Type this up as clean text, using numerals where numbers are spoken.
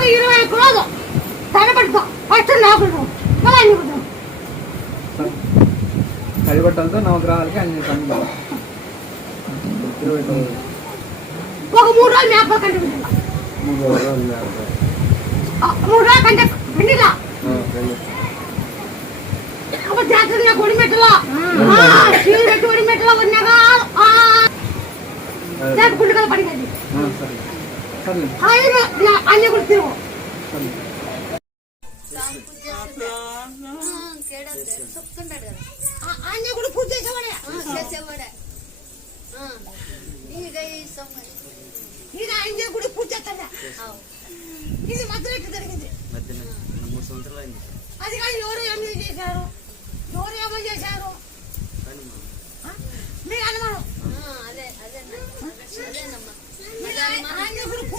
ఒక 20 కిలోలు తడబెడతాం ఫస్ట్ నాకు కలిబట్టలతో నవగ్రహాలకి అన్ని పనులు ఒక 3 రోజులు మేపలు కంటే 3 రోజులు 3 రోజులు కంటే పిండిలా జాతర కొడిమెట్టలో పెట్టి కొడిమెట్టలో ఉన్నాగా గుండెగా పడినది అన్ని కూడా తిరుగు అన్ని కూడా పూజ చేసేవాడే ఇది ఆయన కూడా పూజ చేస్తాడా ఇది మధ్యలో ఎట్లా జరిగింది అది కానీ ఎవరు ఏమో చేశారు